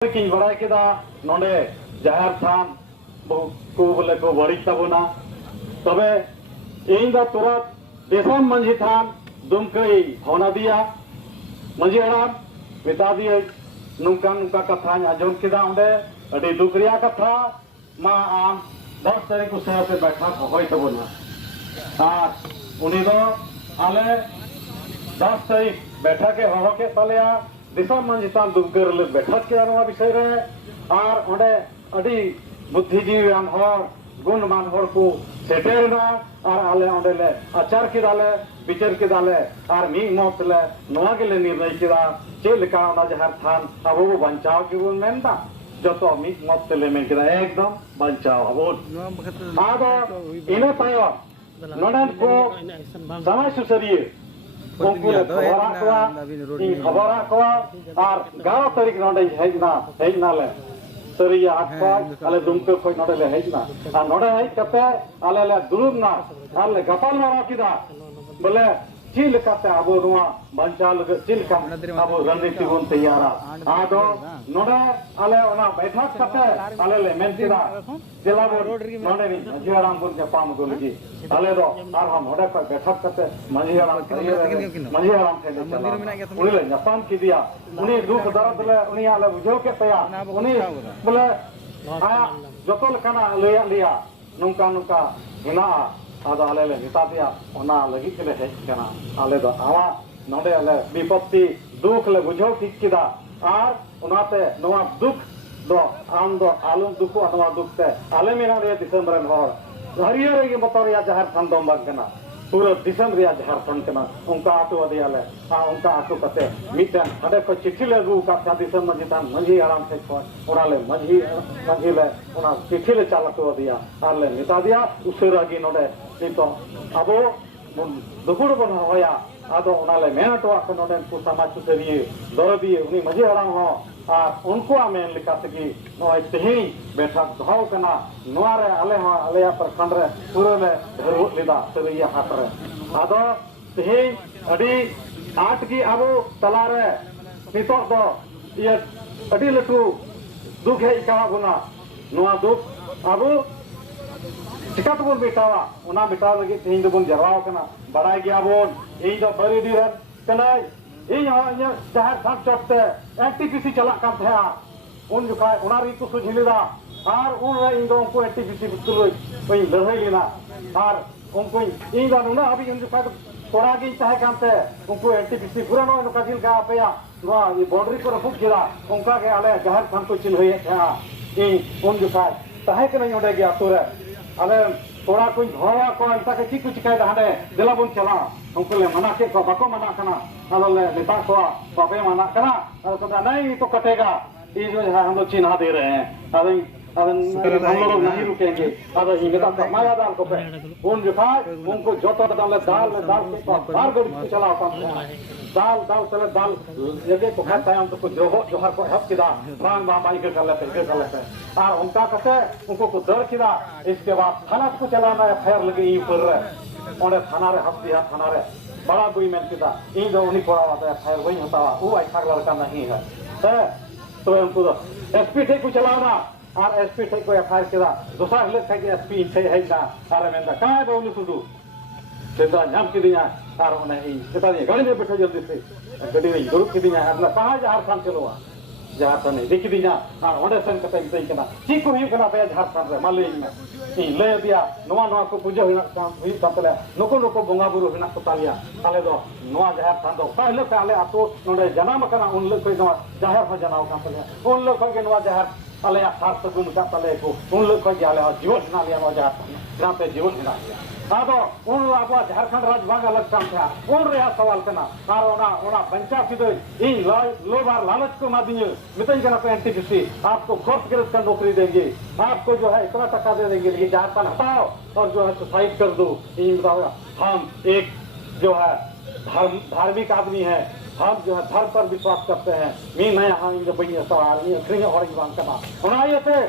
की बड़ा केदा नोडे जाहिर थान को बोले को बड़ी तबना तबे इन दा तुरंत देशम मंझी थान दुमकई होना दिया मंझी हराम बता दिए नुका नुका कथा आजम केदा उंडे अड़ी दुकरिया कथा मा आम 10 तारीख को शहर पे बैठा होय तबना उनी दो आले 10 तारीख बैठा के हो के तलेया दिशा मंजितान दुर्गर ले बैठक के आनवा विषय रहे और ओंडे अडी बुद्धिजीवी हर गुणमान हर को सेटेरना और आले ओंडे ले आचार के दाले विचार के दाले और मी मत ले नवा के ले निर्णय केदा चे लेका ओना जहर थान अब वो बचाव के वो मेनता जतो मी मत ले में केदा एकदम बचाव अब आदो इने तायो नडन को समाज सुसरिए खबर और 11 तारीख नोडे हेजना ले सरिया आठ आले दुमके कोई नोडे ले हेजना आ नोडे हेज कते आले ले दुरुबना आले गपाल मारा किदा बोले चिल कते अब नुआ बंचा लगे चिल का अब रणनीति बन तैयारा आदो नोडे आले ओना बैठक कते आले ले मेनतिदा जिला बोर्ड नोडे नि जियाराम बुन जापाम गोलगी आले दो और हम नोडे पर बैठक कते मंझियाराम थे उनी ले जापाम की दिया उनी दुख दर्द ले उनी आले बुझो के तया उनी बोले आया जतो लकाना लिया नुका नुका हिना आदो आले ले निता दिया ओना लगी के ले हेज कना आले दो आवा नोडे आले विपत्ति दुख ले बुझो ठीक किदा और ओनाते नवा दुख दो आम दो आलू दुखो नवा दुख ते आले मेना रे दिसम रन हर हरियर के बतरिया जहर थान दम बगना पूरा दिसम रिया जहर थान कना उनका आटो अदियाले उनका आटो कते मिटन हडे को चिट्ठी ले गु का दिसम मंजितान मंझी आराम से को ओराले मंझी ले ओना चिट्ठी ले चालतो अदिया आले निता दिया उसरा गी नोडे नितो अब दुखुड़ बन होया आदो ओनाले मेहनत को नोडे को समाज सुसरिए दरदिए उनी मंझी आराम हो और उनको आमेन लिखा कि नोय तेही बैठक दहाव कना नोरे आले हा आलेया प्रखंड रे पूरे ले धरवत लिदा सरिया हाथ रे आदो तेही अडी आठ की आबो तला रे नितो दो ये अडी लटू दुख है इकावा गुना नोआ दुख आबो चिकात बोन बेटावा ओना बेटा लगे तेही दो बोन जरवाव कना बड़ाई गया बोन एई दो बरी दी रे कनाई जहर थान चौकते एनटीपीसी चला था उन जुखा को सुझिलेदा और उन उनको एनटीपीसी बुतुल लड़ाई लेना और उनको इन नुना अभी उन जुखा कोड़ा गी चाहे उनको एनटीपीसी पूरा नुका जिल का पेया ये बाउंड्री को रफुक गिरा उनका के आले जहर थान को चिन्ह था इन उन जुखा चाहे के नहीं उड़े गया तुरे आले कोड़ा को धोवा को अंता के की कुछ कायदा हडे दिला बुन चला उनको ले मना के को बाको मना कना आले नेता को बाबे मना कना और कहता नहीं तो कटेगा ये जो है हम लोग चिन्ह दे रहे हैं अरे हम लोग नहीं रुकेंगे अरे ये बेटा माया दाल को पे उन जो था उनको जोतो दाल दाल के बार गड़ी चला दाल चले दाल जगह को खाता है उनको जोहर को हक किदा रांग बाई के कर लेते और उनका कैसे उनको को डर किदा इसके बाद थाना को चलाना है फायर लगी ऊपर ओंडे थाना रे हक दिया थाना रे बड़ा बुई मेन किदा इन दो उनी कोड़ा वाता है फायर वही होता वो ऐसा लड़का नहीं है तो उनको तो एसपी थे को चलाना और एसपी थे को एफआईआर किदा दूसरा ले थे कि एसपी थे है ना अरे मेंदा काहे बोलू सुदू सेदा नाम की दिया और उन्हें सेदा गाड़ी में बैठो जल्दी से गाड़ी में जरूर की दिया अपना कहां झारखंड चलोवा झारखंड नहीं देखी दिया और ओडे सन कते इतई कना ठीक को ही कना पे झारखंड रे माले में ई ले दिया नवा को पूजा हिना काम हुई तपले नको बोंगा बुरु हिना को तालिया ताले दो नवा झारखंड दो पहले पहले आतो नोडे जन्म कना उन लोग को जाहिर हो जनाव का पहले उन लोग के नवा जाहिर आले खास सगुन का तले को उन लोग को जाले जीवन ना लिया नवा झारखंड जहां पे जीवन ना लिया आदो उन अब झारखंड राज भाग अलग काम था उन रे सवाल कना और ओना पंचायत दो इन लो बार लालच को मादियो मितन जना पे एनटीपीसी आपको कोर्स गिरफ्त का नौकरी देंगे आपको जो है इतना टका दे देंगे ये झारखंड हटाओ और जो है सुसाइड कर दो इन बताओ हम एक जो है धार्मिक आदमी है हम जो है धर्म पर विश्वास करते हैं मैं यहाँ इन जो बड़ी सवाल ये और करना ये थे